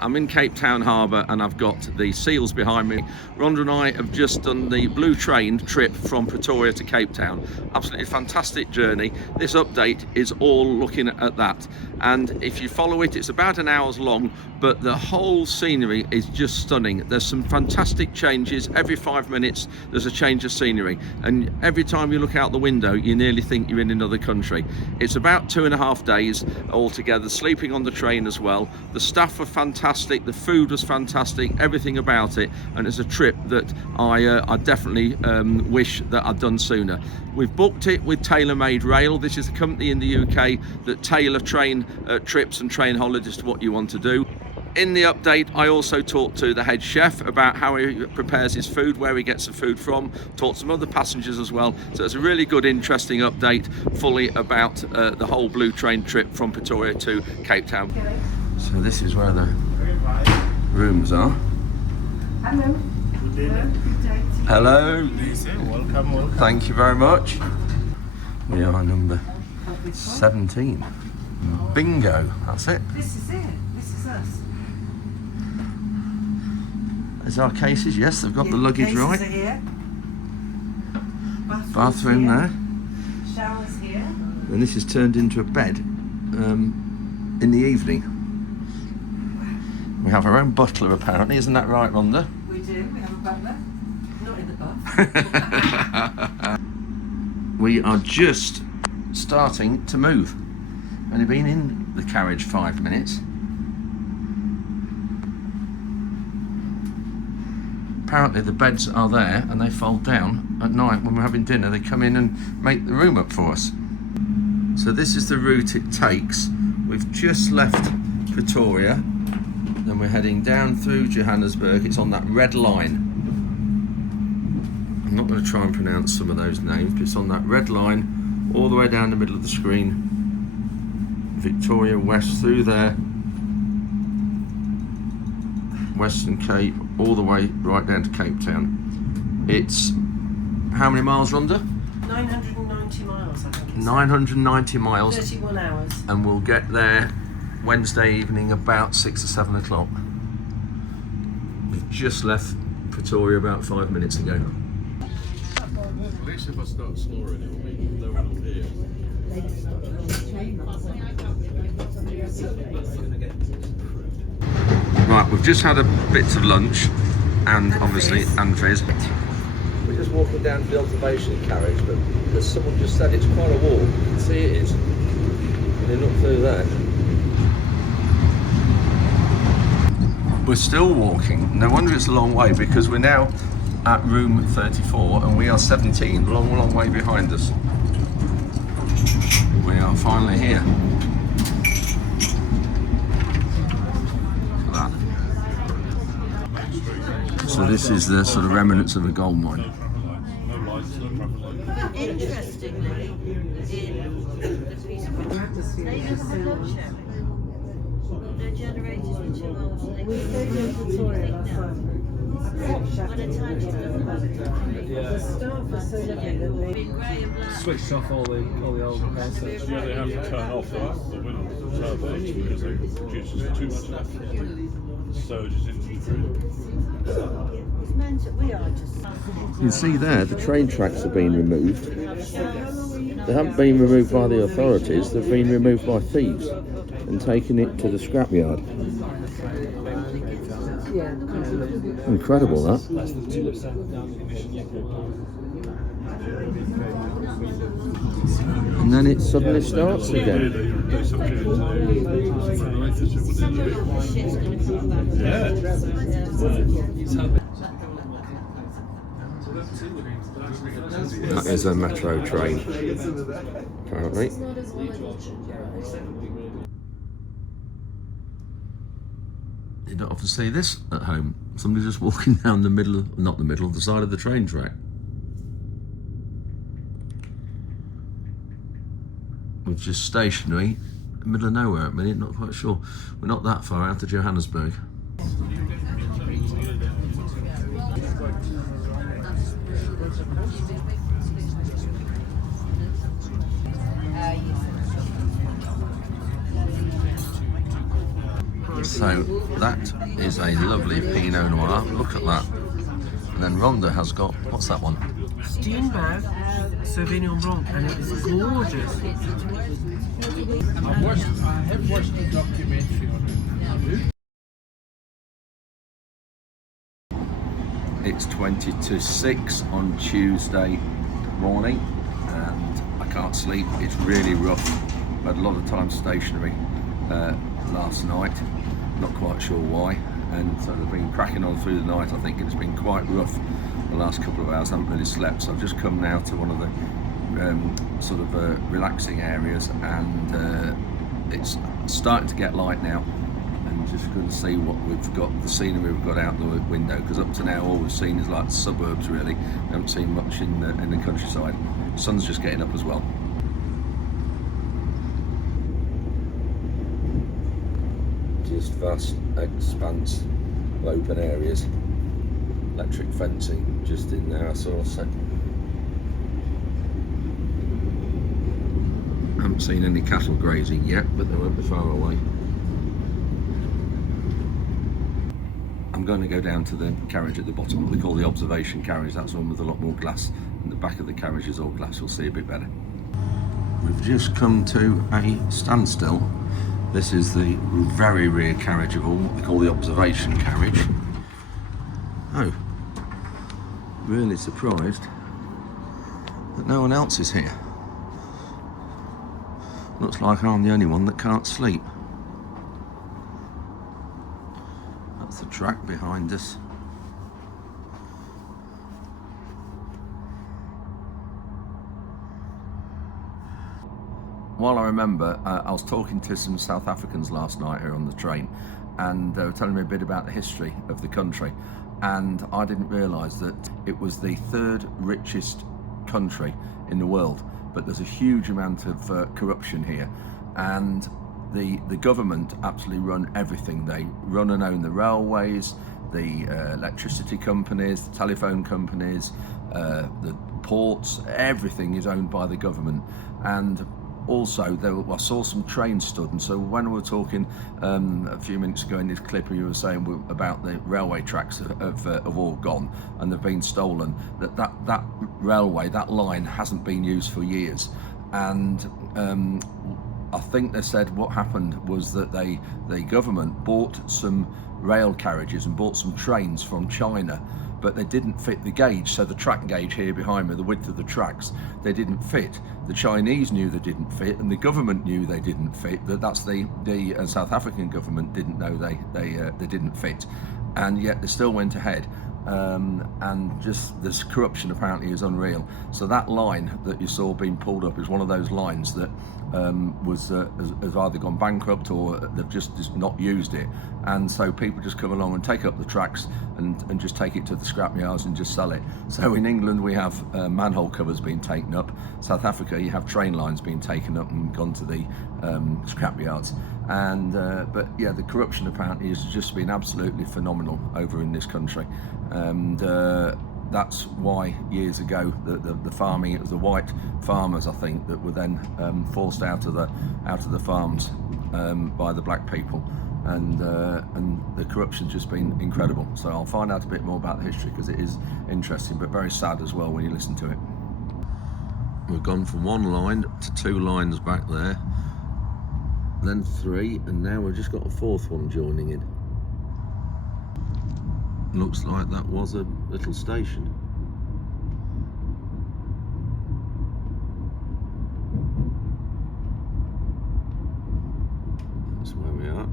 I'm in Cape Town Harbour and I've got the seals behind me. Rhonda and I have just done the blue train trip from Pretoria to Cape Town. Absolutely fantastic journey. This update is all looking at that. And if you follow it, it's about an hour's long, but the whole scenery is just stunning. There's some fantastic changes. Every 5 minutes, there's a change of scenery. And every time you look out the window, you nearly think you're in another country. It's about 2.5 days altogether, sleeping on the train as well. The staff were fantastic, the food was fantastic, everything about it, and it's a trip that I definitely wish that I'd done sooner. We've booked it with Tailor Made Rail. This is a company in the UK that tailor train trips and train holidays to what you want to do. In the update, I also talked to the head chef about how he prepares his food, where he gets the food from, talked to some other passengers as well. So it's a really good, interesting update fully about the whole blue train trip from Pretoria to Cape Town. So this is where the rooms are. Hello. Hello. Welcome. Thank you very much. We are number 17. Bingo, that's it. This is it. This is us. There's our cases, yes, they've got the luggage Cases right. are here. Bathroom here. there. Showers here. And this is turned into a bed in the evening. We have our own butler apparently, isn't that right, Rhonda? We do. We have a butler. Not in the bath. We are just starting to move. Only been in the carriage 5 minutes. Apparently the beds are there and they fold down at night when we're having dinner. They come in and make the room up for us. So this is the route it takes. We've just left Pretoria, then we're heading down through Johannesburg. It's on that red line. I'm not going to try and pronounce some of those names, but it's on that red line all the way down the middle of the screen. Victoria West through there, Western Cape, all the way right down to Cape Town. It's how many miles, Rhonda? 990 miles, I think it's 990 miles. 31 hours. And we'll get there Wednesday evening about 6 or 7 o'clock. We've just left Pretoria about 5 minutes ago. At least if I start snoring, it'll be no one will hear. Right, we've just had a bit of lunch and obviously Andres. We're just walking down to the observation carriage, but as someone just said, it's quite a walk. You can see it is. And then up through there. We're still walking. No wonder it's a long way, because we're now at room 34 and we are 17, a long, long way behind us. We are finally here. Look at that. So this is the sort of remnants of a gold mine. Interestingly, in the piece of they don't have bloodshed. Their generators were too old, so they couldn't by the time you The staff are so lovely that they... Graham Black. Switched off all the old power sets. Yeah, they have to turn off the wind turbines because they produce too much surges into the grid. It's meant that we are just... You can see there the train tracks have been removed. They haven't been removed by the authorities, they've been removed by thieves and taken it to the scrapyard. Yeah. Incredible that. And then it suddenly starts again. That is a metro train, apparently. You don't often see this at home. Somebody just walking down the middle, not the middle, the side of the train track. We're just stationary, middle of nowhere at the minute, not quite sure. We're not that far out of Johannesburg. So that is a lovely Pinot Noir. Look at that. And then Rhonda has got, what's that one? Steenberg Sauvignon Blanc, and it is gorgeous. I have watched the documentary on it. It's 20 to 6 on Tuesday morning and I can't sleep. It's really rough. I had a lot of time stationary last night, not quite sure why, and so they've been cracking on through the night. I think it's been quite rough the last couple of hours. I haven't really slept, so I've just come now to one of the sort of relaxing areas, and it's starting to get light now. And just going to see what we've got, the scenery we've got out the window, because up to now all we've seen is like the suburbs really. We haven't seen much in the countryside. The sun's just getting up as well. Just vast expanse of open areas, electric fencing just in there. I saw a set. Haven't seen any cattle grazing yet, but they won't be far away. I'm going to go down to the carriage at the bottom, what we call the observation carriage. That's one with a lot more glass, and the back of the carriage is all glass. You'll see a bit better. We've just come to a standstill. This is the very rear carriage of all, what we call the observation carriage. Oh, really surprised that no one else is here. Looks like I'm the only one that can't sleep. That's the track behind us. While I remember, I was talking to some South Africans last night here on the train, and they were telling me a bit about the history of the country, and I didn't realise that it was the third richest country in the world, but there's a huge amount of corruption here, and the government absolutely run everything. They run and own the railways, the electricity companies, the telephone companies, the ports. Everything is owned by the government. And also, I saw some trains stood, and so when we were talking a few minutes ago in this clip, you were saying about the railway tracks have all gone and they've been stolen. That railway, that line, hasn't been used for years, and I think they said what happened was that the government bought some rail carriages and bought some trains from China, but they didn't fit the gauge. So the track gauge here behind me, the width of the tracks, they didn't fit. The Chinese knew they didn't fit, and the government knew they didn't fit. That's the South African government didn't know they didn't fit, and yet they still went ahead. And just this corruption apparently is unreal. So that line that you saw being pulled up is one of those lines that has either gone bankrupt or they've just not used it, and so people just come along and take up the tracks and just take it to the scrap yards and just sell it. So in England we have manhole covers being taken up. South Africa, you have train lines being taken up and gone to the scrap yards. And but yeah, the corruption apparently has just been absolutely phenomenal over in this country, and that's why years ago the farming, it was the white farmers, I think, that were then forced out of the farms by the black people, and the corruption's just been incredible. So I'll find out a bit more about the history, because it is interesting but very sad as well when you listen to it. We've gone from one line to two lines back there, then three, and now we've just got a fourth one joining in. Looks like that was a little station. That's where we are.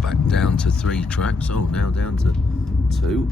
Back down to 3 tracks. Oh, now down to 2.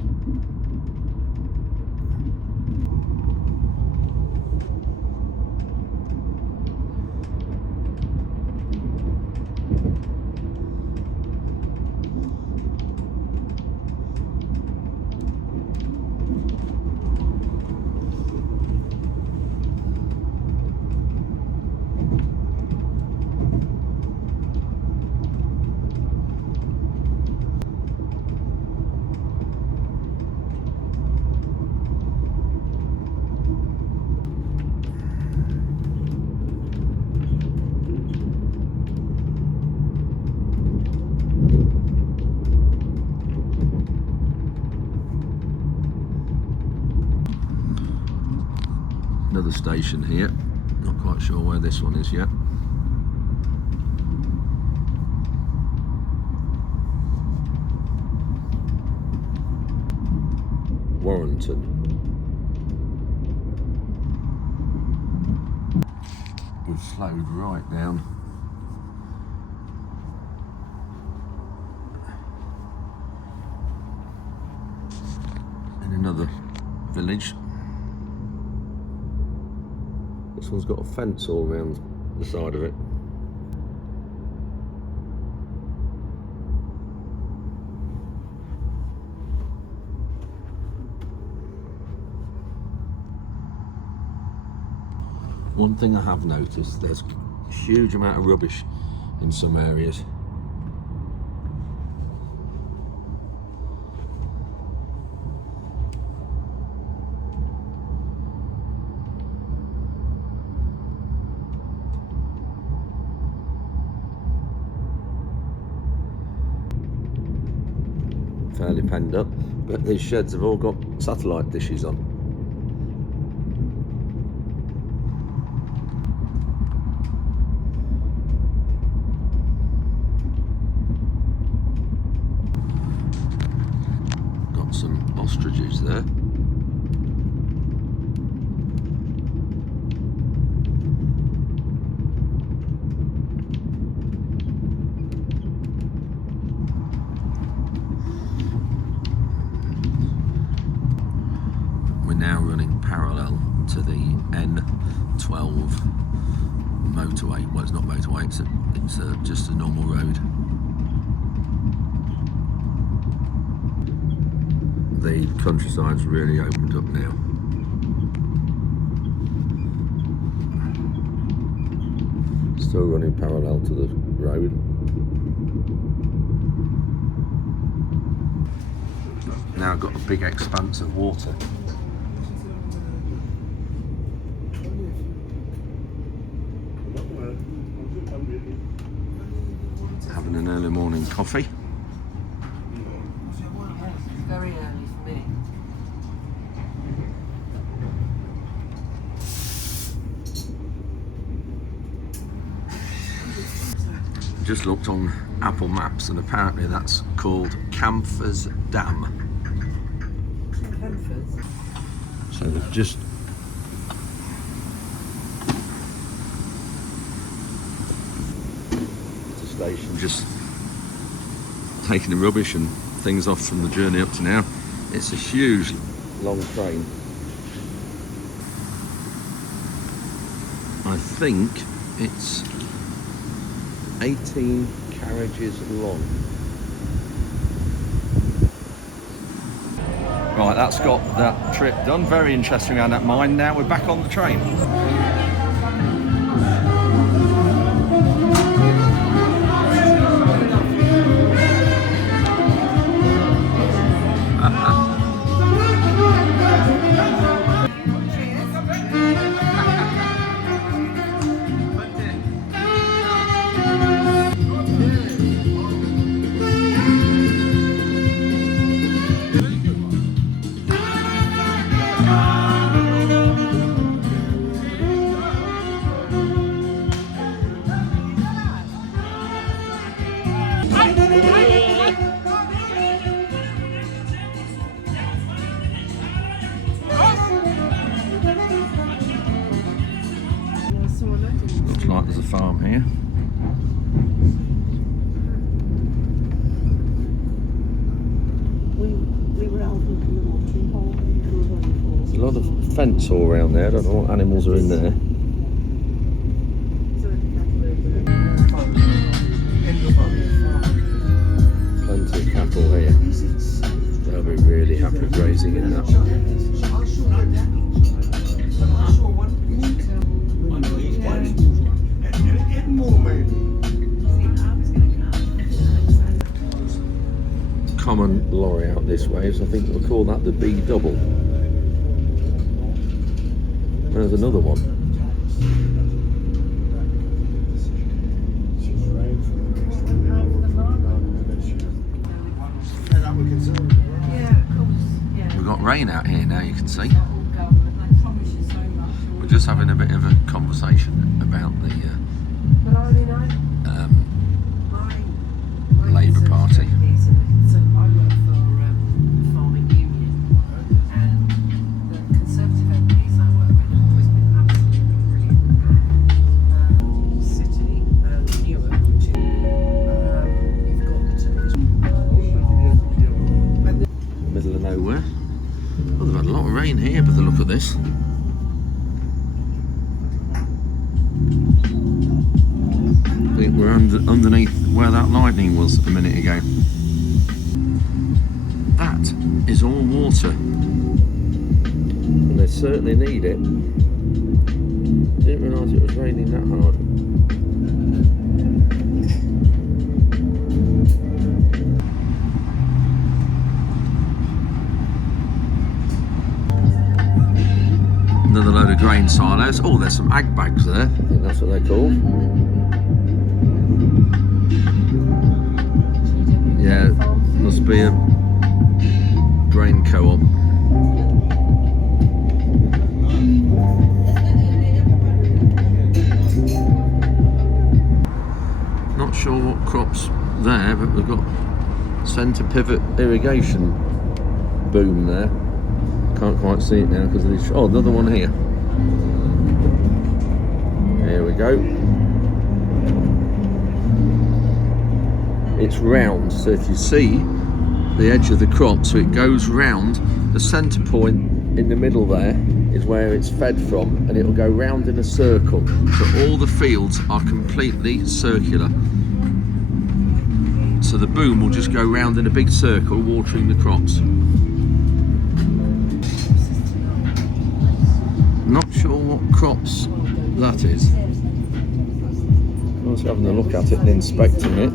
another station here. Not quite sure where this one is yet. Warrington. We've slowed right down. In another village. This one's got a fence all around the side of it. One thing I have noticed, there's a huge amount of rubbish in some areas. Fairly penned up, but these sheds have all got satellite dishes on. Got some ostriches there. Now running parallel to the N12 motorway. Well, it's not motorway, it's just a normal road. The countryside's really opened up now. Still running parallel to the road. Now I've got a big expanse of water. Having an early morning coffee. It's very early for me. Just looked on Apple Maps and apparently that's called Camphor's Dam. Camphors. So they've just station, just taking the rubbish and things off from the journey up to now. It's a huge long train. I think it's 18 carriages long. Right, that's got that trip done. Very interesting around that mine. Now we're back on the train. Looks like there's a farm here. We were out looking at the watering hole. There's a lot of fence all around there. I don't know what animals are in there. Plenty of cattle here. They'll be really happy grazing in that. Common lorry out this way, so I think we'll call that the B double. There's another one. We've got rain out here now, you can see. We're just having a bit of a conversation about the Well, I mean, my Labour Party. So I work for the Farming Union, and the Conservative MPs I work with have always been absolutely brilliant. City and Newark, which is you've got the two. Middle of nowhere. Well, they've had a lot of rain here by the look of this. I think we're underneath where that lightning was a minute ago. That is all water. And they certainly need it. Didn't realise it was raining that hard. Another load of grain silos. Oh, there's some ag bags there. I think that's what they're called. Yeah, must be a grain co-op. Not sure what crops there, but we've got centre pivot irrigation boom there. Can't quite see it now because of this. Oh, another one here. Here we go. It's round, so if you see the edge of the crop, so it goes round, the centre point in the middle there is where it's fed from, and it'll go round in a circle. So all the fields are completely circular. So the boom will just go round in a big circle, watering the crops. Not sure what crops that is. I was having a look at it and inspecting it.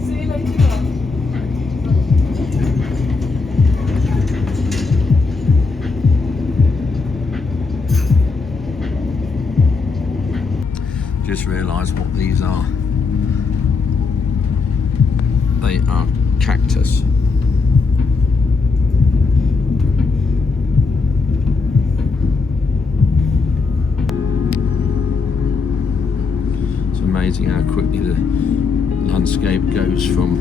See you later on. Just realised what these are. They are cactus. It's amazing how quickly the landscape goes from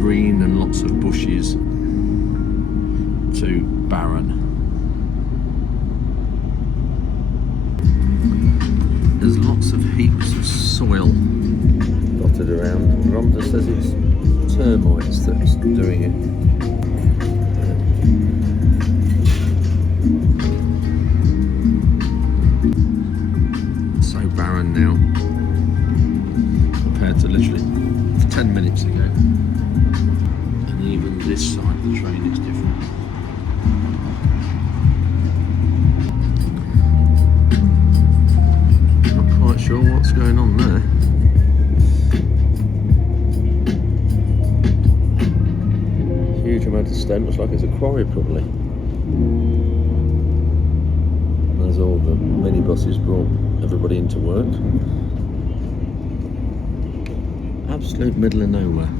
green and lots of bushes to barren. There's lots of heaps of soil dotted around. Rhonda says it's termites that's doing it. So barren now compared to literally 10 minutes ago. And even this side of the train is different. Sure what's going on there. Huge amount of stone, looks like it's a quarry probably. There's all the minibuses brought everybody into work. Absolute middle of nowhere.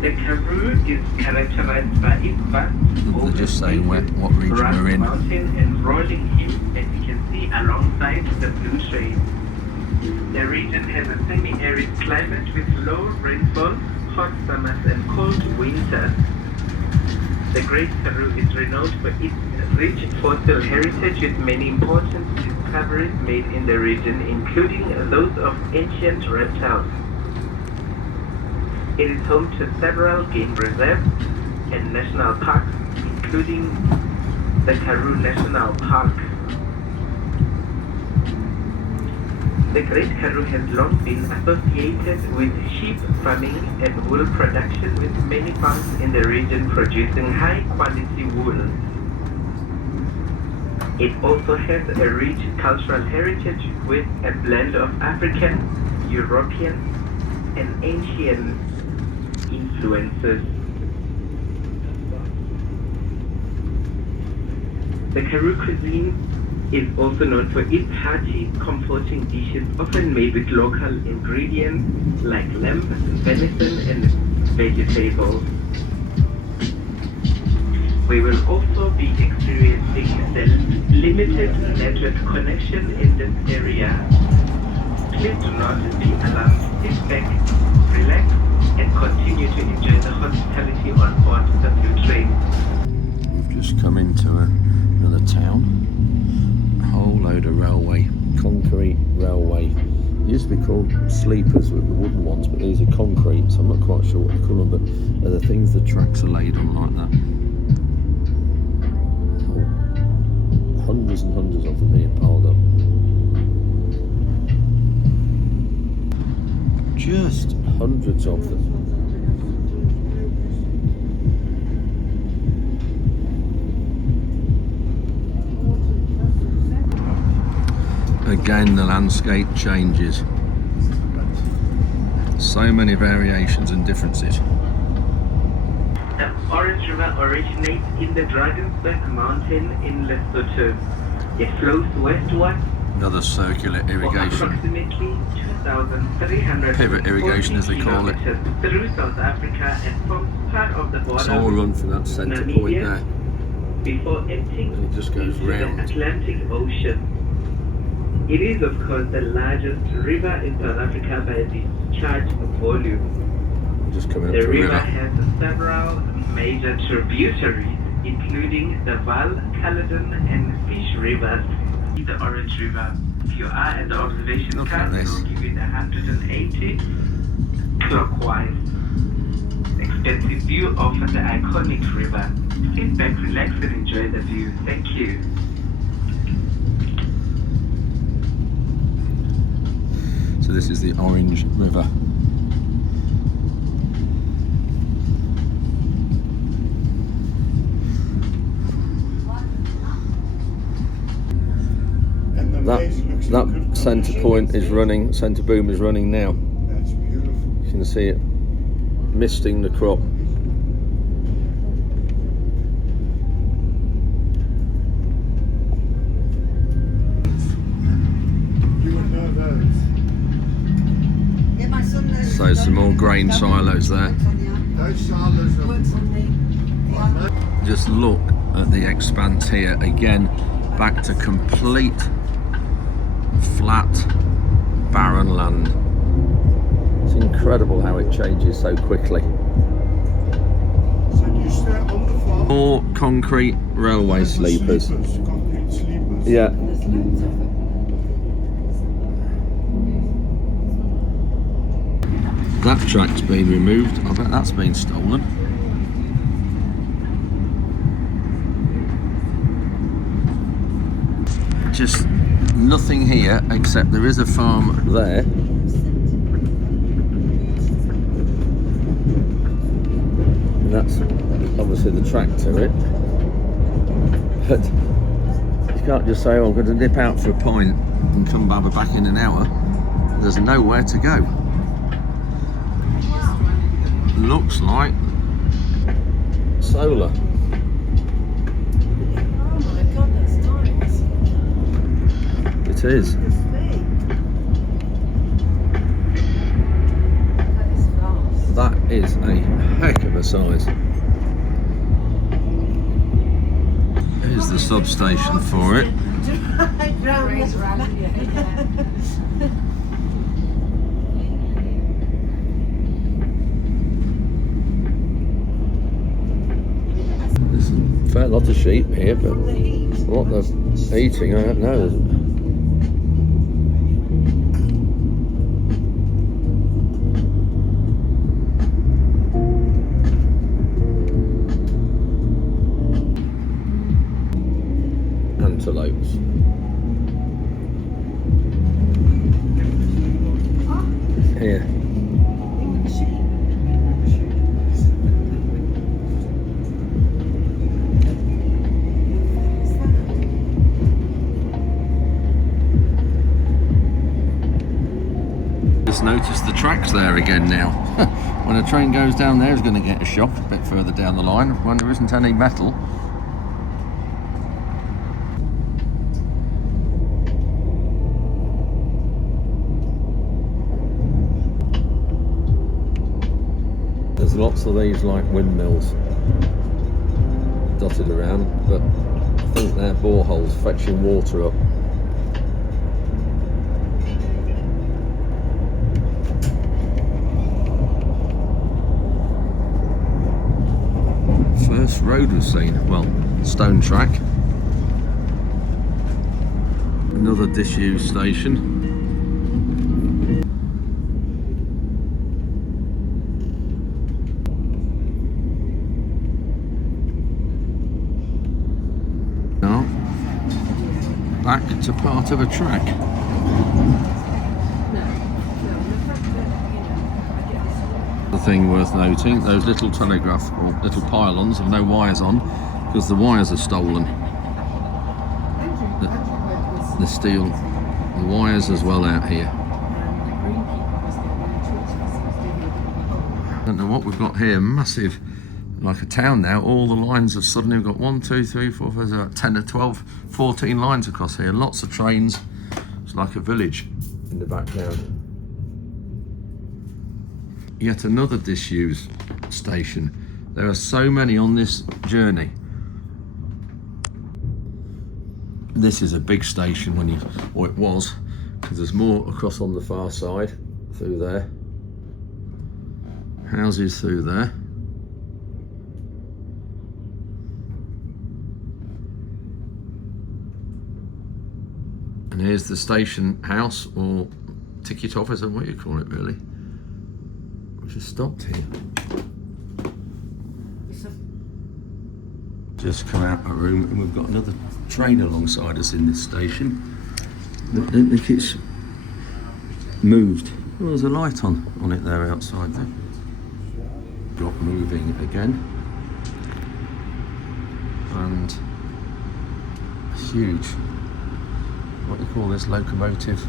The Karoo is characterized by its vast, They're just saying what region we're in. mountain and rolling hills, as you can see alongside the blue shade. The region has a semi-arid climate with low rainfall, hot summers and cold winters. The Great Karoo is renowned for its rich fossil heritage with many important discoveries made in the region, including those of ancient reptiles. It is home to several game reserves and national parks, including the Karoo National Park. The Great Karoo has long been associated with sheep farming and wool production, with many farms in the region producing high-quality wool. It also has a rich cultural heritage with a blend of African, European, and Asian influences. The Karoo cuisine is also known for its hearty, comforting dishes, often made with local ingredients like lamb, venison, and vegetables. We will also be experiencing the limited network connection in this area. Please do not be alarmed. Sit back, relax, and continue to enjoy the hospitality on board the Blue Train. We've just come into another town. A whole load of railway, concrete railway. It used to be called sleepers with the wooden ones, but these are concrete, so I'm not quite sure what they call them, but they're the things the tracks are laid on like that. Hundreds and hundreds of them here piled up. Just hundreds of them. Again, the landscape changes. So many variations and differences. The Orange River originates in the Drakensberg mountain in Lesotho. It flows westward Another circular for irrigation. approximately 2,300 Pivot irrigation, as they call it. through South Africa and forms part of the It's border all with run from that centre point Namibia there. before emptying And it just goes into round. the Atlantic Ocean. It is, of course, the largest river in South Africa by discharge volume. Just coming up The to the river river. has several major tributaries, including the Val, Caledon, and Fish rivers. The Orange River. If you are at the observation Look card, at this. we'll give you the 180 clockwise. Extensive view of the iconic river. Sit back, relax, and enjoy the view. Thank you. So this is the Orange River. That centre point is running, centre boom is running now. That's beautiful. You can see it misting the crop. You would know those. So some more grain silos there. Those silos are Just look at the expanse here again, back to complete flat, barren land. It's incredible how it changes so quickly. So you stay on the farm. More concrete railway sleepers. Concrete sleepers. Yeah. There's loads of them. That track's been removed. I bet that's been stolen. Just nothing here except there is a farm there. And that's obviously the track to it. But you can't just say, oh, I'm going to nip out for a pint and come back in an hour. There's nowhere to go. Looks like solar. Oh my god, that's nice. It is. That is vast. That is a heck of a size. Here's the substation for it. Raise rally, yeah. There's a fair lot of sheep here, but what they're eating, I don't know. Antelopes. Here. Just noticed the tracks there again now. When a train goes down there, it's going to get a shock a bit further down the line when there isn't any metal. There's lots of these like windmills dotted around, but I think they're boreholes fetching water up. First road was seen, well, stone track. Another disused station. Now, back to part of a track. The thing worth noting, those little telegraph or little pylons have no wires on because the wires are stolen. The steel, the wires as well out here. I don't know what we've got here, massive, like a town now. All the lines have suddenly, we've got 1, 2, 3, 4, 5, 6, 10 or 12, 14 lines across here. Lots of trains. It's like a village in the background. Yet another disused station. There are so many on this journey. This is a big station when you, or it was, because there's more across on the far side, through there. Houses through there. And here's the station house, or ticket office, or what you call it really. We've just stopped here. Just come out a room and we've got another train alongside us in this station. I don't think it's moved. Oh, there's a light on it there outside there. Got moving again. And a huge, what do you call this, locomotive.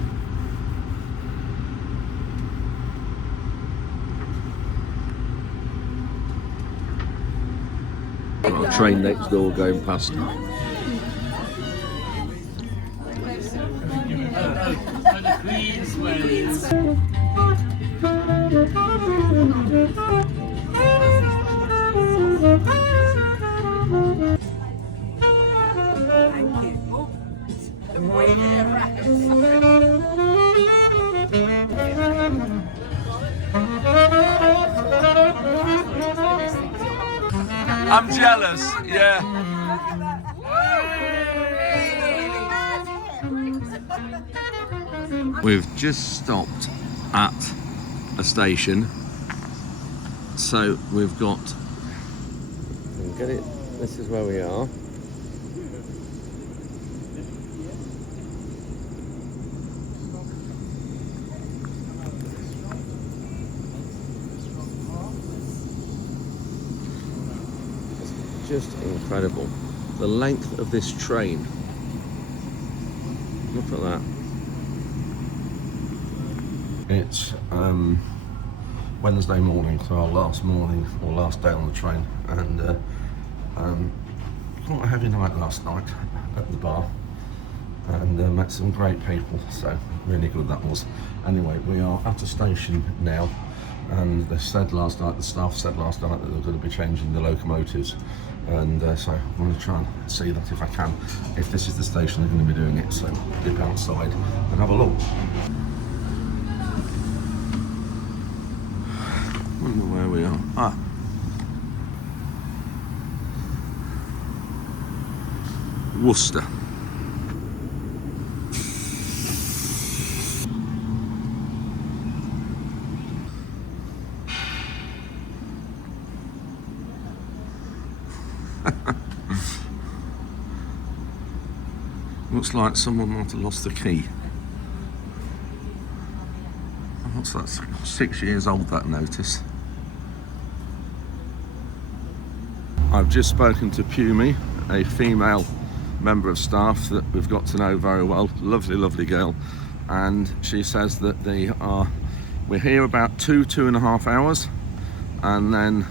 Got a train next door going past. I'm jealous, yeah. We've just stopped at a station, so we've got, get it, this is where we are. Just incredible. The length of this train. Look at that. It's Wednesday morning, so our last morning or last day on the train, and quite a heavy night last night at the bar, and met some great people, so really good that was. Anyway, we are at a station now, and they said last night, the staff said last night that they're going to be changing the locomotives, and so I'm going to try and see that if I can. If this is the station, they're going to be doing it, so dip outside and have a look. Wonder where we are. Ah. Worcester. Looks like someone might have lost the key. What's that? 6 years old, that notice. I've just spoken to Pumi, a female member of staff that we've got to know very well. Lovely, lovely girl. And she says that we're here about 2.5 hours, and then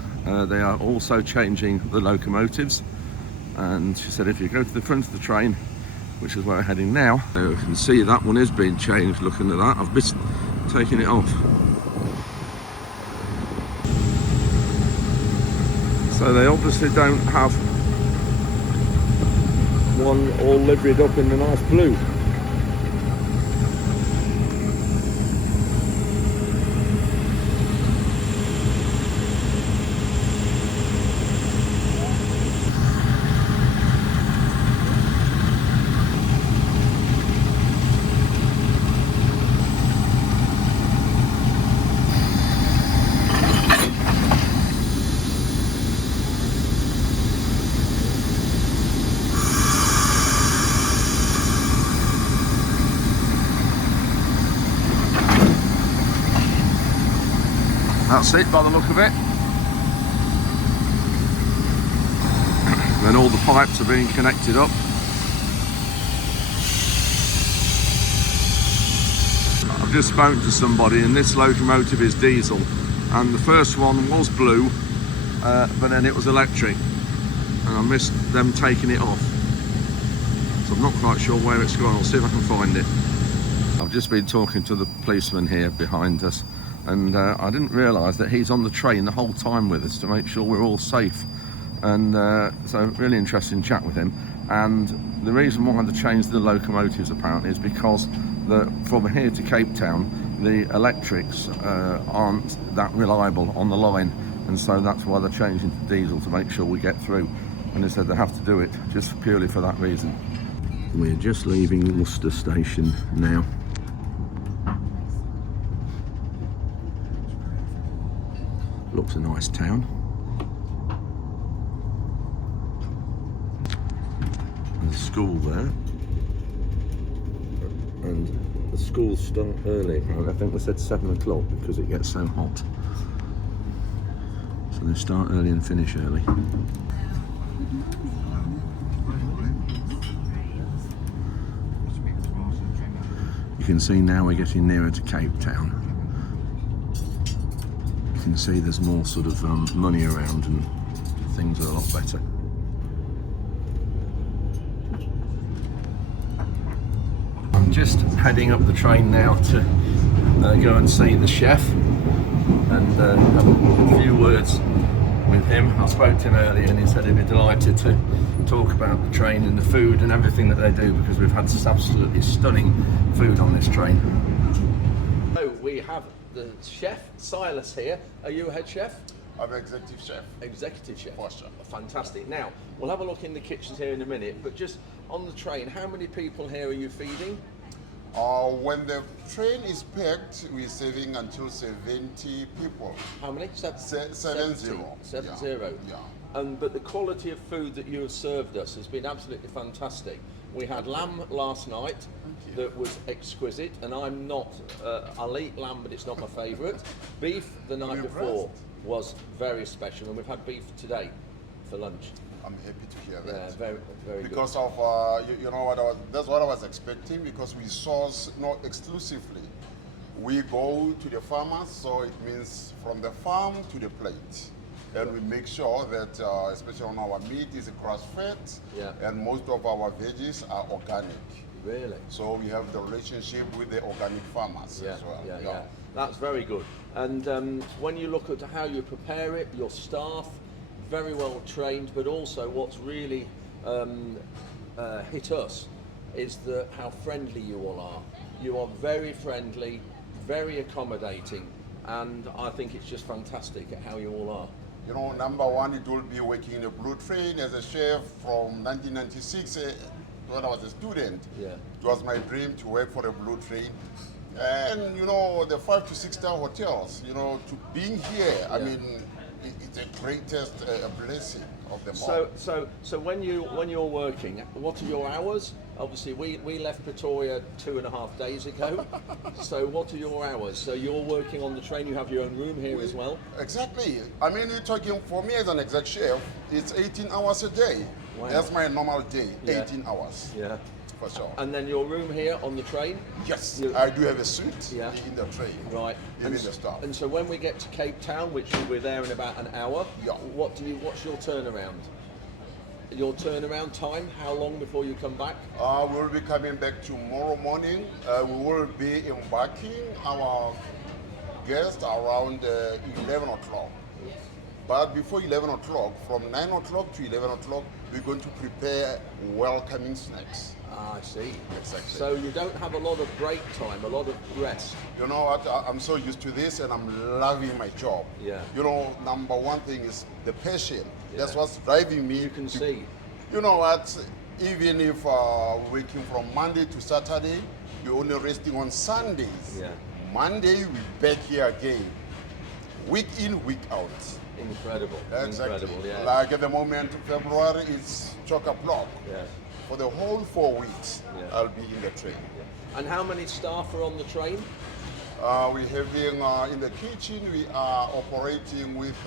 they are also changing the locomotives. And she said if you go to the front of the train, which is where we're heading now, you can see that one is being changed. Looking at that, I've taken it off. So they obviously don't have one all liveried up in the nice blue. That's it by the look of it. Then all the pipes are being connected up. I've just spoken to somebody, and this locomotive is diesel, and the first one was blue, but then it was electric, and I missed them taking it off. So I'm not quite sure where it's gone. I'll see if I can find it. I've just been talking to the policeman here behind us, and I didn't realise that he's on the train the whole time with us to make sure we're all safe. And so really interesting chat with him. And the reason why they changed the locomotives apparently is because from here to Cape Town the electrics aren't that reliable on the line, and so that's why they're changing to diesel, to make sure we get through. And they said they have to do it just purely for that reason. We're just leaving Worcester station now. Looks a nice town. There's a school there, and the schools start early. I think they said 7 o'clock because it gets so hot. So they start early and finish early. You can see now we're getting nearer to Cape Town. You can see there's more sort of money around and things are a lot better. I'm just heading up the train now to go and see the chef and have a few words with him. I spoke to him earlier and he said he'd be delighted to talk about the train and the food and everything that they do, because we've had some absolutely stunning food on this train. So we have the chef, Silas, here. Are you a head chef? I'm executive chef. Executive chef. For sure. Fantastic. Now, we'll have a look in the kitchens here in a minute, but just on the train, how many people here are you feeding? When the train is packed, we're serving until 70 people. How many? 70. 70. Yeah. But the quality of food that you have served us has been absolutely fantastic. We had lamb last night that was exquisite, and I'm not, I'll eat lamb, but it's not my favourite. Beef the night before was very special, and we've had beef today for lunch. I'm happy to hear that. Yeah, very, very because good. of, you know what, that's what I was expecting, because we source not exclusively. We go to the farmers, so it means from the farm to the plate. And we make sure that, especially on our meat, is grass-fed, and most of our veggies are organic. Really? So we have the relationship with the organic farmers as well. Yeah. That's very good. And when you look at how you prepare it, your staff, very well trained, but also what's really hit us is how friendly you all are. You are very friendly, very accommodating, and I think it's just fantastic at how you all are. You know, number one, it will be working in the Blue Train as a chef from 1996 when I was a student. Yeah. It was my dream to work for the Blue Train. And, you know, the 5 to 6 star hotels, you know, to being here, I mean, it's the greatest blessing of them all. So when you're working, what are your hours? Obviously, we left Pretoria 2.5 days ago. So what are your hours? So you're working on the train. You have your own room here as well. Exactly. I mean, you're talking for me as an exec chef. It's 18 hours a day. Wow. That's my normal day. 18 hours. Yeah. For sure. And then your room here on the train? Yes, I do have a suite in the train. Right. And the staff. And so when we get to Cape Town, which we're there in about an hour, what's your turnaround? Your turnaround time, how long before you come back? We'll be coming back tomorrow morning. We will be embarking our guests around 11 o'clock. But before 11 o'clock, from 9 o'clock to 11 o'clock, we're going to prepare welcoming snacks. Ah, I see. Exactly. So you don't have a lot of break time, a lot of rest. You know what? I'm so used to this, and I'm loving my job. Yeah. You know, number one thing is the passion. That's Yeah. what's driving me. You can see. You know what? Even if working from Monday to Saturday, you're only resting on Sundays. Yeah. Monday, we're back here again. Week in, week out. Incredible. Exactly. Incredible, yeah. Like at the moment, February is chock-a-block. Yeah. For the whole 4 weeks, Yeah. I'll be in the train. And how many staff are on the train? We're having in the kitchen, we are operating with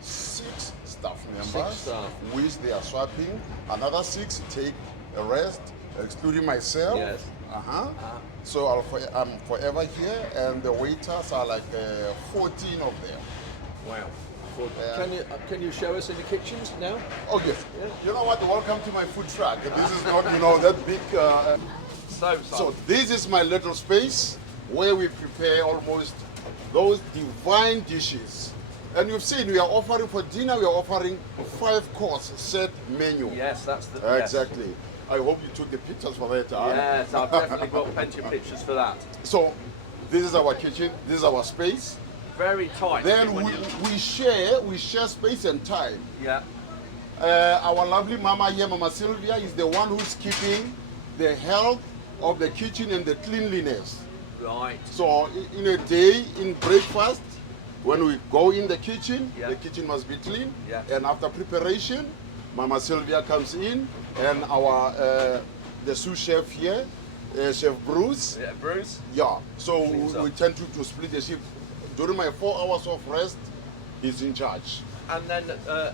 6 staff members, 6 staff. which they are swapping. Another 6 take a rest, excluding myself. Yes. So I'm forever here, and the waiters are like 14 of them. Wow. Can you show us in the kitchens now? Oh yes. Yeah. You know what? Welcome to my food truck. This is not, you know, that big. So this is my little space where we prepare almost those divine dishes. And you've seen we are offering for dinner. We are offering 5-course set menu. Yes, that's the Exactly. I hope you took the pictures for that. Huh? Yes, I've definitely got plenty of pictures for that. So this is our kitchen. This is our space. Very tight. Then we share space and time. Yeah. Our lovely mama here, Mama Sylvia, is the one who's keeping the health of the kitchen and the cleanliness. Right. So in a day, in breakfast, when we go in the kitchen, Yeah. the kitchen must be clean. Yeah. And after preparation, Mama Sylvia comes in, and our the sous chef here, Chef Bruce. Yeah, Bruce. Yeah. So Cleans we up. tend to split the shift. During my 4 hours of rest, he's in charge. And then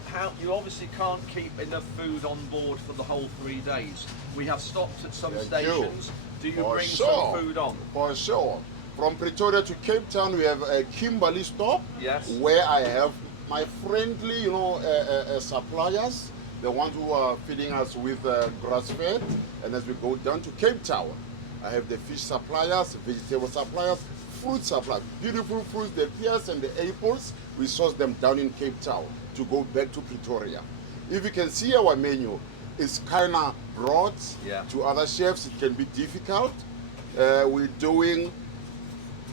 how you obviously can't keep enough food on board for the whole 3 days. We have stopped at some Thank you. stations. Do you For bring sure. some food on? For sure. From Pretoria to Cape Town, we have a Kimberley stop. Yes. Where I have my friendly, suppliers, the ones who are feeding us with grass-fed. And as we go down to Cape Town, I have the fish suppliers, vegetable suppliers, fruit suppliers, beautiful fruits, the pears and the apples. We source them down in Cape Town to go back to Pretoria. If you can see our menu, it's kind of broad. Yeah. To other chefs, it can be difficult. We're doing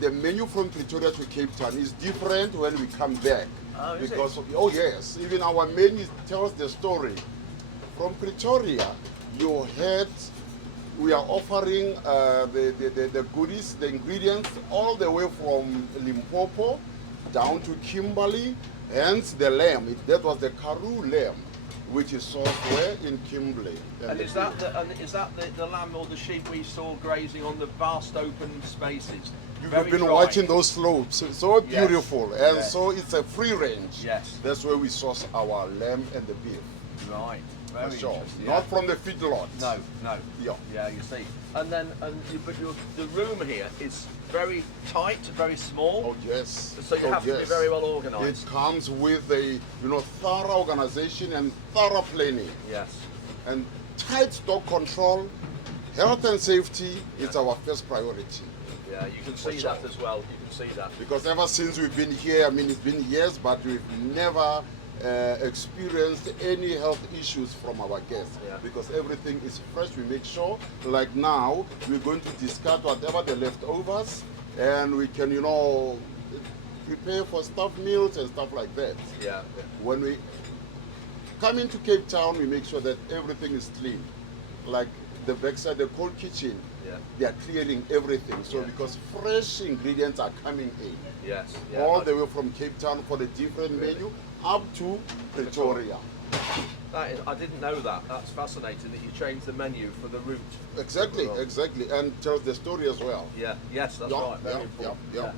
the menu from Pretoria to Cape Town is different when we come back. Oh, is it? Because oh yes, even our menu tells the story. From Pretoria, we are offering the goodies, the ingredients, all the way from Limpopo down to Kimberley, hence the lamb. That was the Karoo lamb, which is sourced where? In Kimberley. And is that the lamb or the sheep we saw grazing on the vast open spaces? You've Very been dry. watching those slopes, so Yes. beautiful, and Yes. so it's a free range. Yes. That's where we source our lamb and the beef. Right. For Very sure. interesting. Not from the feedlot. No, no. Yeah. Yeah, you see. And then, the room here is very tight, very small. Oh yes. So you have to be very well organised. It comes with a thorough organization and thorough planning, Yes. and tight stock control, health and safety is our first priority. Yeah, you can see sure. that as well. You can see that. Because ever since we've been here, I mean, it's been years, but we've never experienced any health issues from our guests. Yeah. Because everything is fresh. We make sure, like now, we're going to discard whatever the leftovers, and we can, prepare for stuffed meals and stuff like that. Yeah. When we come into Cape Town, we make sure that everything is clean. Like the backside, the cold kitchen, Yeah. they are clearing everything. So Yeah. because fresh ingredients are coming in, Yes. Yeah. all the way from Cape Town for the different menu up to Pretoria. I didn't know that. That's fascinating that you changed the menu for the route. Exactly, and tells the story as well. Yeah. Yes, that's Yeah, right. Very important. yeah.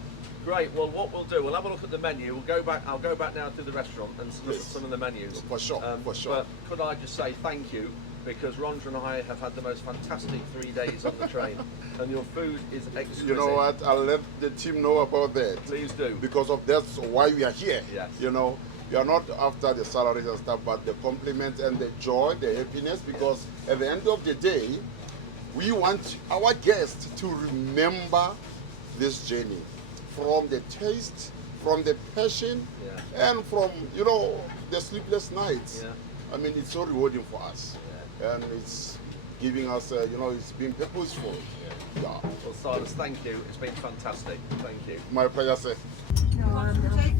Great. Well, what we'll do, we'll have a look at the menu. We'll go back. I'll go back now to the restaurant and look at some of the menus. For sure, for sure. But could I just say thank you, because Rhonda and I have had the most fantastic 3 days on the train, and your food is exquisite. You know what? I'll let the team know about that. Please do. Because of that's why we are here. Yes. We are not after the salaries and stuff, but the compliments and the joy, the happiness, because at the end of the day, we want our guests to remember this journey, from the taste, from the passion and from, you know, the sleepless nights. I mean, it's so rewarding for us. And it's giving us, you know, it's been purposeful. Well, Silas, thank you. It's been fantastic. Thank you. My pleasure, sir. No, I'm fine.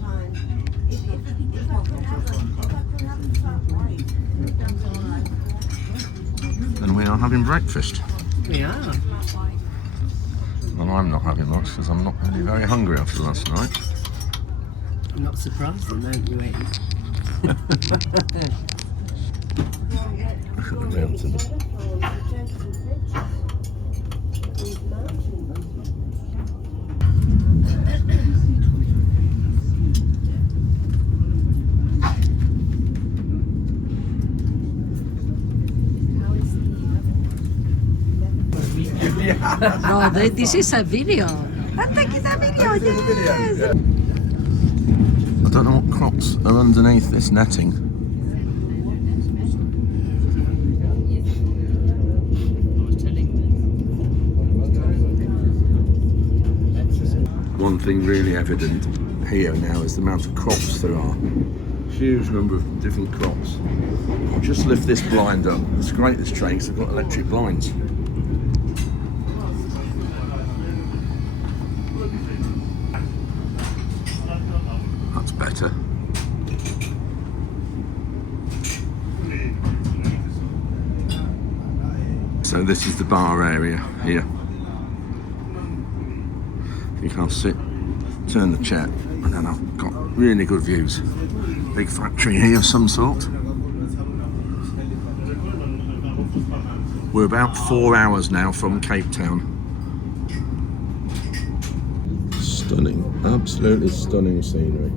If I could have them flat white, that's all right. And we are having breakfast. We are. And I'm not having much because I'm not really very hungry after last night. I'm not surprised the amount you ate. I shouldn't be able to. Oh, this is a video. I'm taking a video, yes! I don't know what crops are underneath this netting. One thing really evident here now is the amount of crops there are. Huge number of different crops. I'll just lift this blind up. It's great, this train, because they've got electric blinds. That's better. So this is the bar area here. You can sit, turn the chair, and then I've got really good views. Big factory here of some sort. We're about 4 hours now from Cape Town. Stunning, absolutely stunning scenery.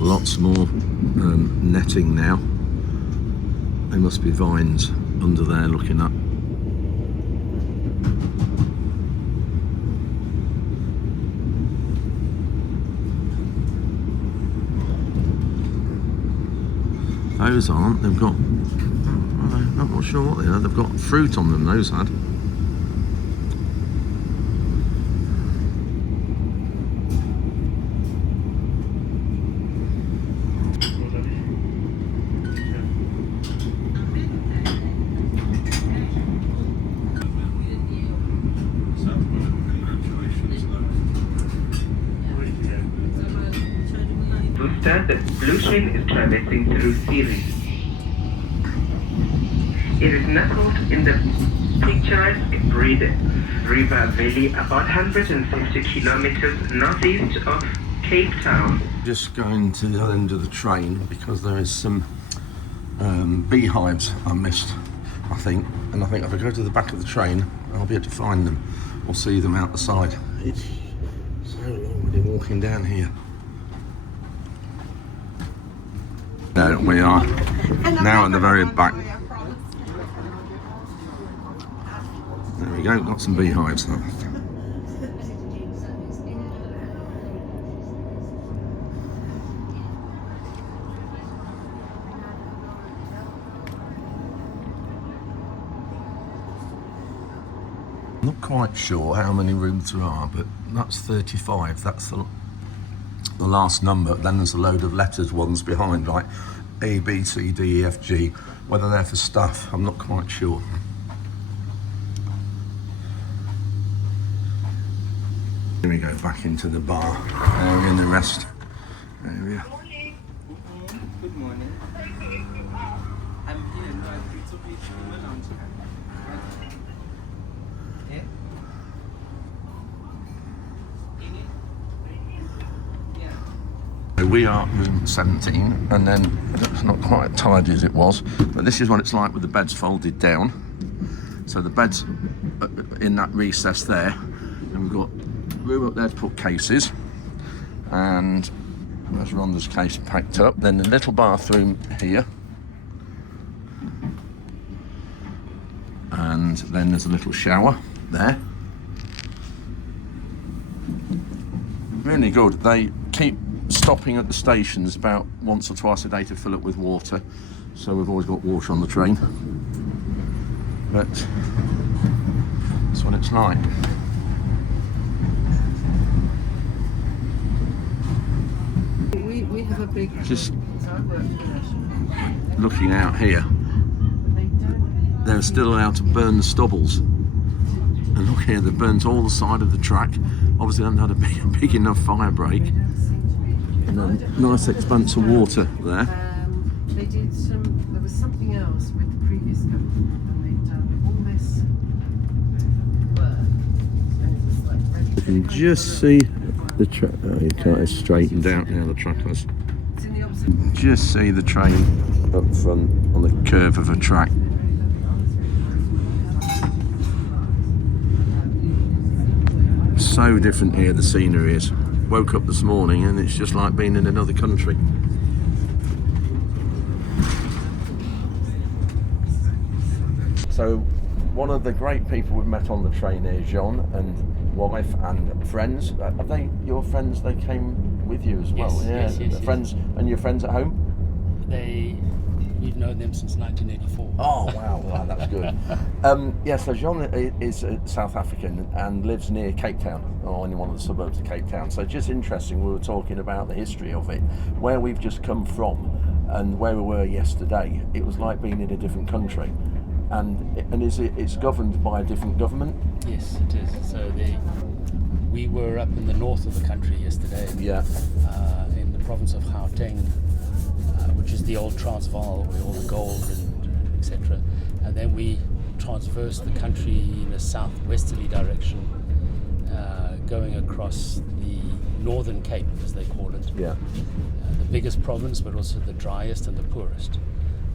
Lots more netting now. There must be vines under there looking up. Those aren't, they've got, I'm not sure what they are, they've got fruit on them, those had. The blue train is traversing through Series. It is nestled in the picturesque River Valley, about 150 kilometers northeast of Cape Town. Just going to the other end of the train because there is some beehives I missed, I think. And I think if I go to the back of the train, I'll be able to find them or see them out the side. It's so long really walking down here. There we are, now at the very back. There we go, got some beehives there. Not quite sure how many rooms there are, but that's 35, that's the last number. Then there's a load of letters ones behind, like A, B, C, D, E, F, G. Whether they're for staff, I'm not quite sure. Here we go, back into the bar area and the rest area. Good morning. I'm here now at Pretoria and Cape Town. We are room 17, and then it's not quite as tidy as it was, but this is what it's like with the beds folded down. So the bed's in that recess there, and we've got room up there to put cases, and there's Rhonda's case packed up. Then the little bathroom here, and then there's a little shower there. Really good. They keep stopping at the stations about once or twice a day to fill up with water, so we've always got water on the train, but that's what it's like. We have a big... Just looking out here, they're still allowed to burn the stubbles, and look here, they've burnt all the side of the track. Obviously they haven't had a big enough fire break, and a nice expanse of water there. They did there was something else with the previous government, and they'd done all this work, and it was like ready. You can just see the track. Oh, you can't. It's straightened out now, the track has. It's in the opposite. Just see the train up front on the curve of a track. So different here, the scenery is. Woke up this morning and it's just like being in another country. So one of the great people we've met on the train is John and wife and friends. Are they your friends? They came with you as well? Yes, Yeah, yes, friends. And your friends at home? We've known them since 1984. Oh wow, that's good. Yeah, so John is South African and lives near Cape Town, or in one of the suburbs of Cape Town. So just interesting, we were talking about the history of it, where we've just come from and where we were yesterday. It was like being in a different country. And it's governed by a different government? Yes, it is. So we were up in the north of the country yesterday. Yeah. In the province of Gauteng, which is the old Transvaal, where all the gold and etc. And then we traversed the country in a southwesterly direction, going across the Northern Cape, as they call it. Yeah. The biggest province, but also the driest and the poorest.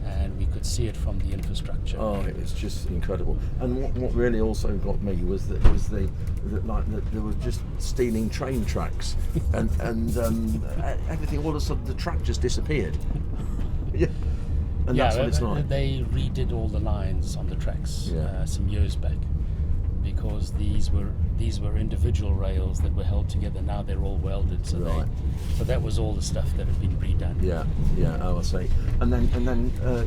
And we could see it from the infrastructure. Oh, it's just incredible. And what really also got me was that there was just stealing train tracks, and everything. All of a sudden, the track just disappeared. Yeah, and that's what it's like. They redid all the lines on the tracks Yeah. some years back, because these were individual rails that were held together. Now they're all welded, so Right. so that was all the stuff that had been redone. Yeah. Oh, I see. And then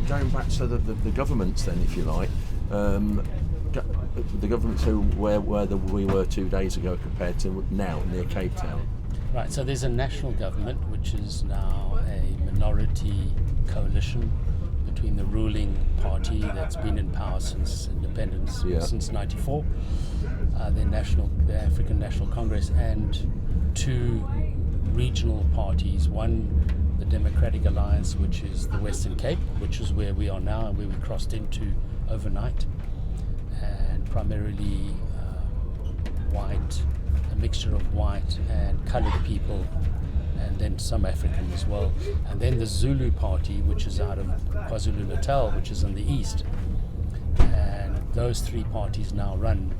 going back to the governments, then, if you like, the governments where we were 2 days ago compared to now near Cape Town. Right. So there's a national government, which is now a minority coalition between the ruling party that's been in power since independence, Yeah. since '94, the African National Congress, and two regional parties. One, the Democratic Alliance, which is the Western Cape, which is where we are now and where we crossed into overnight, and primarily white, a mixture of white and coloured people, and then some African as well. And then the Zulu party, which is out of KwaZulu-Natal, which is in the east. And those three parties now run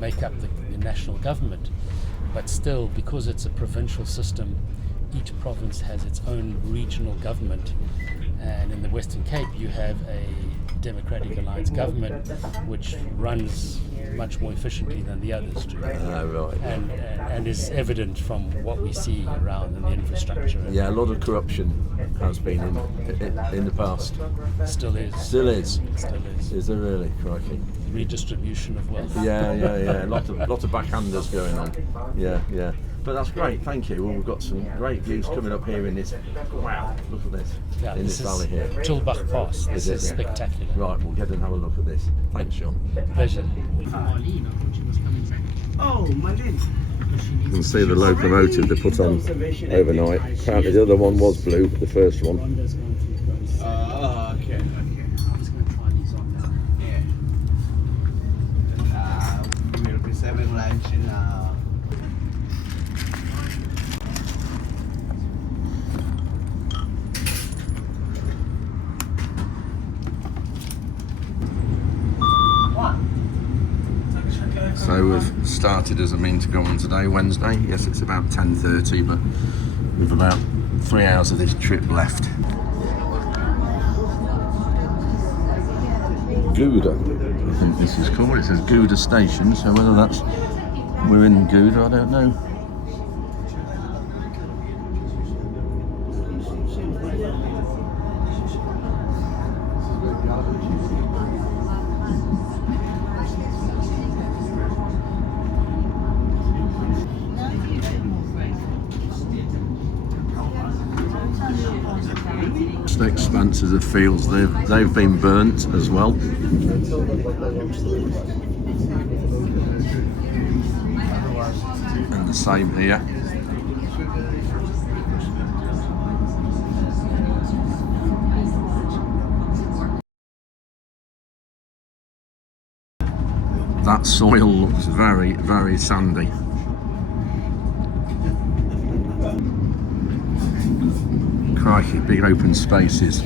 make up the national government. But still, because it's a provincial system, each province has its own regional government. And in the Western Cape, you have a Democratic Alliance government, which runs much more efficiently than the others do. Right. And is evident from what we see around in the infrastructure. Yeah, a lot of corruption has been in the past. Still is. Still is. Still is. Is there really? Crikey. Redistribution of wealth. Yeah. Lots of backhanders going on. Yeah. But that's great, thank you. Well, we've got some great views coming up here in this. Wow, look at this. Yeah, in this valley here. Tulbach Pass. This is Yeah. spectacular. Right, we'll get and have a look at this. Thanks, Sean. Pleasure. Oh, Malin. You can see the locomotive they put on overnight. Apparently the other one was blue, the first one. Okay. I'm just going to try these on now. Yeah. We'll be serving lunch now. So we've started as a mean to go on today, Wednesday. Yes, it's about 10:30, but we've about 3 hours of this trip left. Gouda, I think this is called. It says Gouda Station, so whether that's we're in Gouda, I don't know. Expanses of fields, they've been burnt as well. And the same here. That soil looks very, very sandy. Crikey, big open spaces.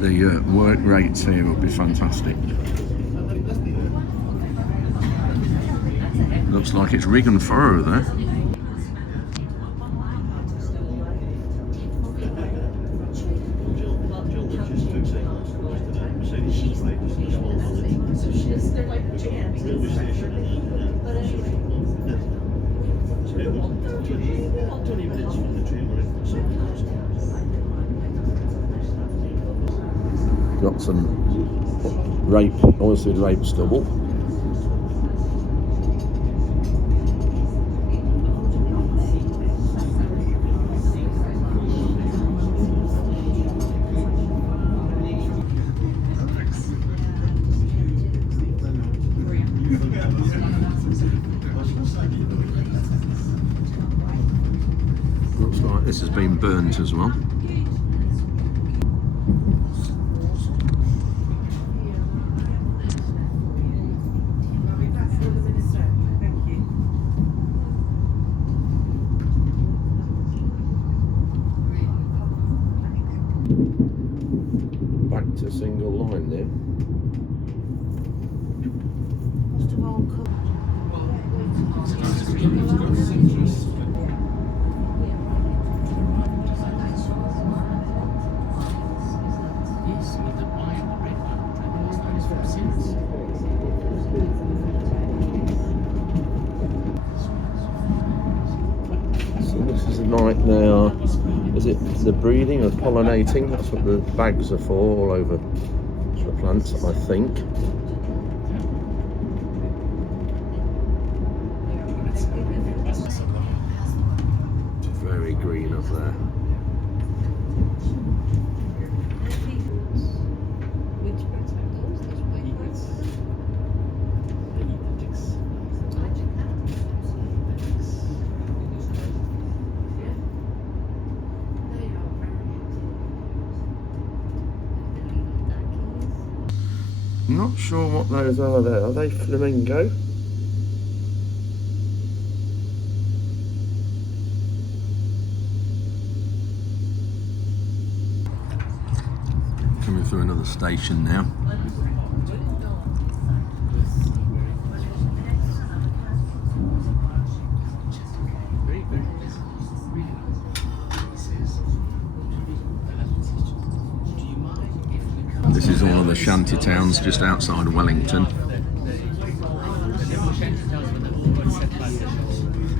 The work rates here will be fantastic. Looks like it's rig and furrow there. Got some oilseed rape stubble. Looks like this has been burnt as well. Back to single line there. So this is the night now. Is it the breeding or pollinating? That's what the bags are for, all over the plants, I think. Very green up there. Not sure what those are there. Are they flamingo? Coming through another station now. This is one of the shanty towns just outside Wellington.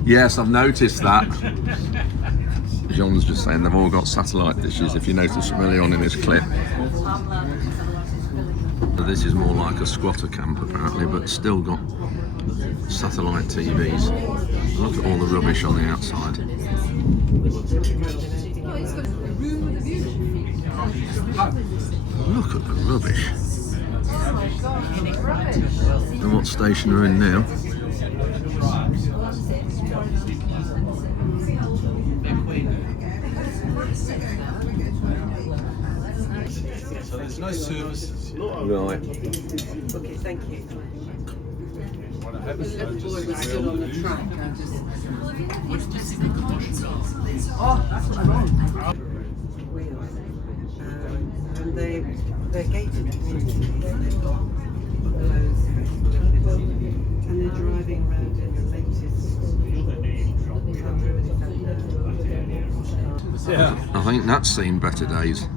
Yes, I've noticed that. John's just saying they've all got satellite dishes, if you notice from early on in this clip. This is more like a squatter camp apparently, but still got satellite TVs. Look at all the rubbish on the outside. Look at the rubbish. And what station are in now? So there's no services. Right. Okay, thank you. What happens The little is boy was just still on the the track. Oh, that's what I want. Wheels. And they're gated communities. They've got those, and they're driving around in the latest Yeah. I think that's seen better days.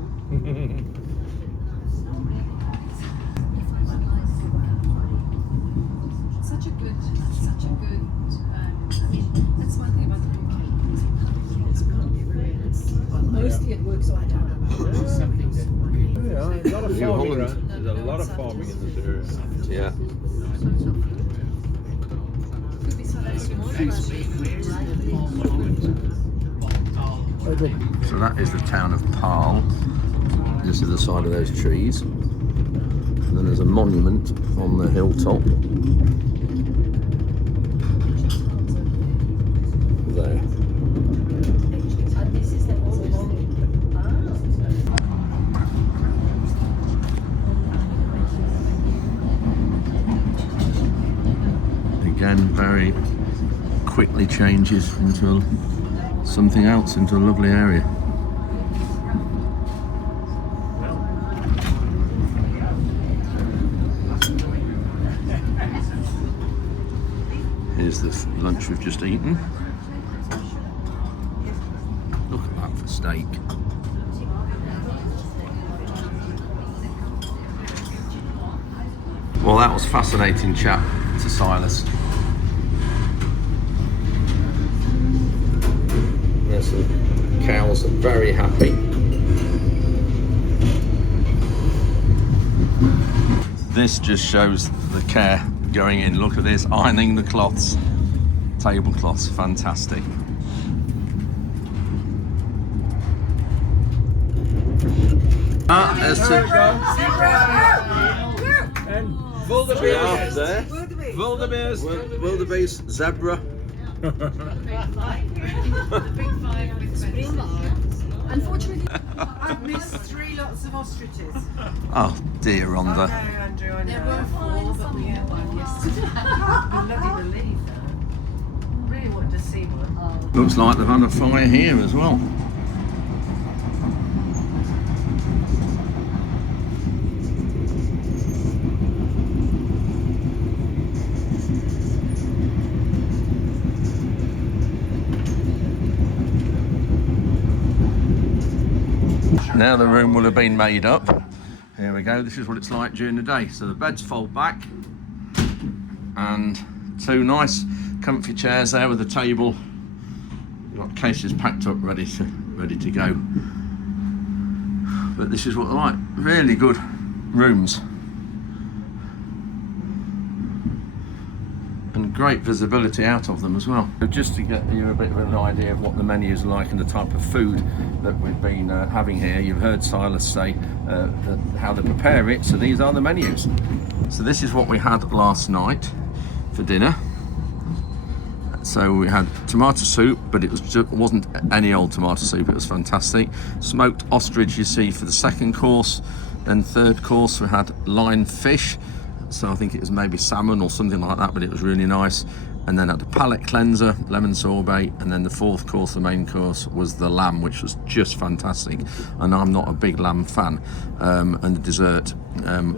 a lot of New farming, Holland. right? There's a lot of farming in this area. Yeah. So that is the town of Paarl. This is the side of those trees. And then there's a monument on the hilltop. There. Again, very quickly changes into something else, into a lovely area. Here's the lunch we've just eaten. Look at that for steak. Well, that was fascinating chat to Silas. Yes, the cows are very happy. This just shows the care going in. Look at this, ironing the cloths, tablecloths, fantastic. There's And wildebeest. there. Wildebeest. Wildebeest, zebra. Unfortunately, I've missed 3 lots of ostriches. Oh dear, I know, Rhonda. Andrew, I know. There were 4, but we had one yesterday. I bloody believe that. Really wanted to see one. Looks like they've had a fire here as well. Now the room will have been made up. Here we go, this is what it's like during the day. So the beds fold back and 2 nice comfy chairs there with a table. You've got cases packed up ready to go. But this is what they're like, really good rooms. And great visibility out of them as well. Just to get you a bit of an idea of what the menus are like and the type of food that we've been having here, you've heard Silas say how they prepare it, so these are the menus. So this is what we had last night for dinner. So we had tomato soup, but it wasn't any old tomato soup, it was fantastic. Smoked ostrich, you see, for the second course. Then third course we had line fish. So I think it was maybe salmon or something like that, but it was really nice. And then had a palate cleanser, lemon sorbet, and then the fourth course, the main course, was the lamb, which was just fantastic. And I'm not a big lamb fan. And the dessert,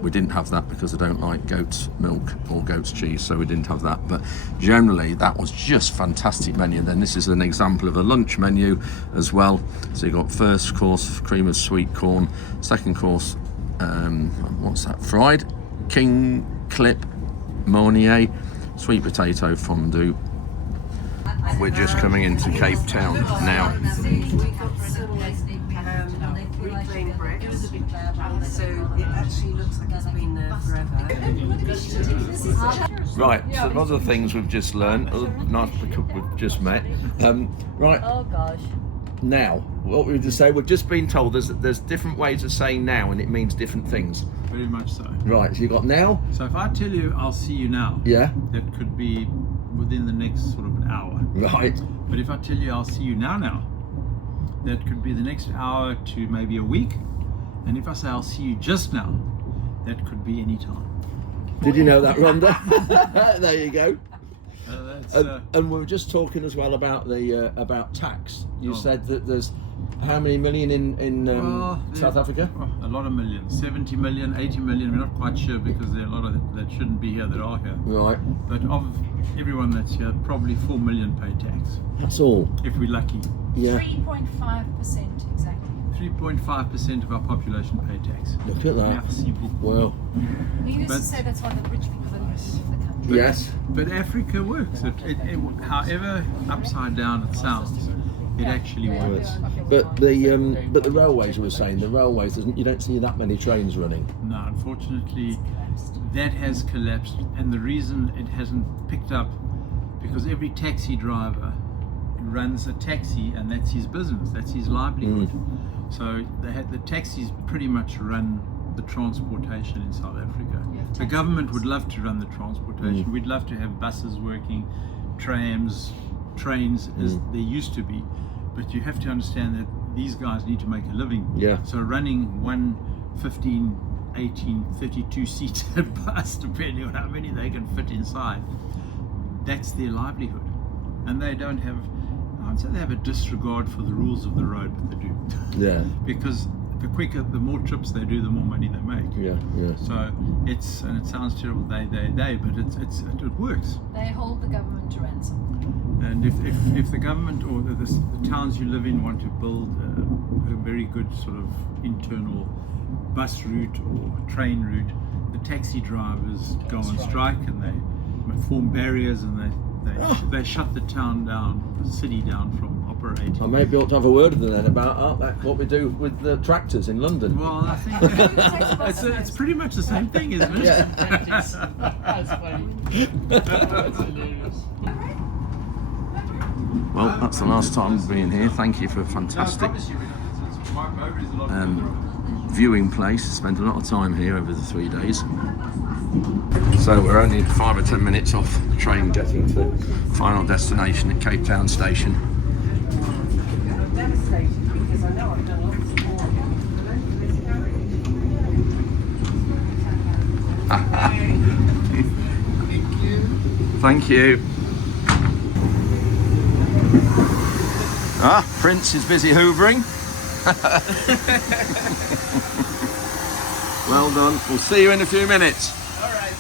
we didn't have that because I don't like goat's milk or goat's cheese, so we didn't have that. But generally, that was just fantastic menu. And then this is an example of a lunch menu as well. So you got first course, cream of sweet corn, second course, what's that, fried king clip Mornier, sweet potato fondue. We're just coming into Cape Town now. We got some reclaimed bread, so it actually looks like it's been there forever. Right, so some other things we've just learned, nice cook we've just met. Right. Oh gosh. Now, what we just say, we've just been told there's different ways of saying now, and it means different things. Very much so. Right, so you got now. So if I tell you I'll see you now, Yeah. that could be within the next sort of an hour. Right. But if I tell you I'll see you now, that could be the next hour to maybe a week. And if I say I'll see you just now, that could be any time. Did you know that, Rhonda? There you go. That's, And we were just talking as well about the about tax. You Oh. said that there's how many million in South Africa? a lot of millions, 70 million, 80 million, we're not quite sure because there are a lot of that shouldn't be here that are here. Right. But of everyone that's here, probably 4 million pay tax, That's all. if we're lucky. Yeah. 3.5% exactly. 3.5% of our population pay tax. Look at that. Merci beaucoup. Well. Needless But- to say, that's why the rich people don't leave the country. Yes. But Africa works. However upside down it sounds, It actually works. But the railways, we were saying, the railways, you don't see that many trains running. No, unfortunately, that has collapsed, and the reason it hasn't picked up, because every taxi driver runs a taxi, and that's his business, that's his livelihood. So the taxis pretty much run the transportation in South Africa. The government would love to run the transportation. We'd love to have buses working, trams, trains as they used to be, but you have to understand that these guys need to make a living. So running one 15, 18, 32 seater bus, depending on how many they can fit inside, that's their livelihood. And they don't have, I'd say they have a disregard for the rules of the road, but they do. Because the quicker, the more trips they do, the more money they make. So it's, and it sounds terrible, they, but it works. They hold the government to ransom. And if the government or the towns you live in want to build a very good sort of internal bus route or train route, the taxi drivers go on strike and they form barriers and they shut the town down, the city down from operating. I maybe ought to have a word with them then about what we do with the tractors in London. Well, I think it's pretty much the same thing, isn't it? That's funny. That's hilarious. Well, that's the last time we've been here. Thank you for a fantastic viewing place. Spent a lot of time here over the 3 days. So we're only 5 or 10 minutes off the train getting to the final destination at Cape Town station. I'm devastated because I know I've done lots more. Thank you. Prince is busy hoovering. Well done. We'll see you in a few minutes. All right.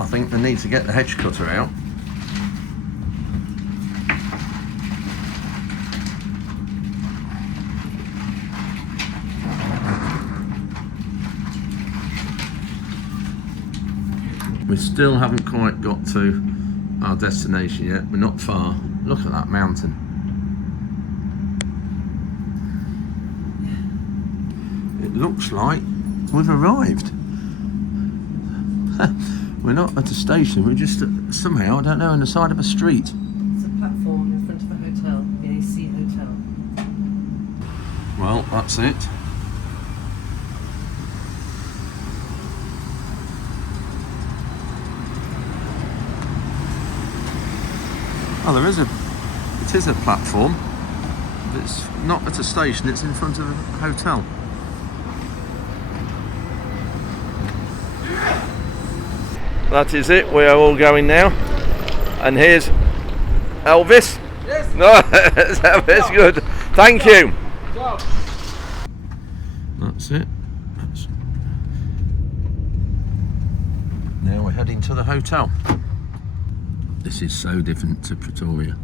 I think they need to get the hedge cutter out. We still haven't quite got to our destination yet. We're not far. Look at that mountain. It looks like we've arrived. We're not at a station, we're just somehow, I don't know, on the side of a street. It's a platform in front of the hotel, the AC Hotel. Well, that's it. Oh, it is a platform, but it's not at a station, it's in front of a hotel. That is it, we are all going now. And here's Elvis. Yes. No, that's good. Thank you. That's it. Now we're heading to the hotel. This is so different to Pretoria.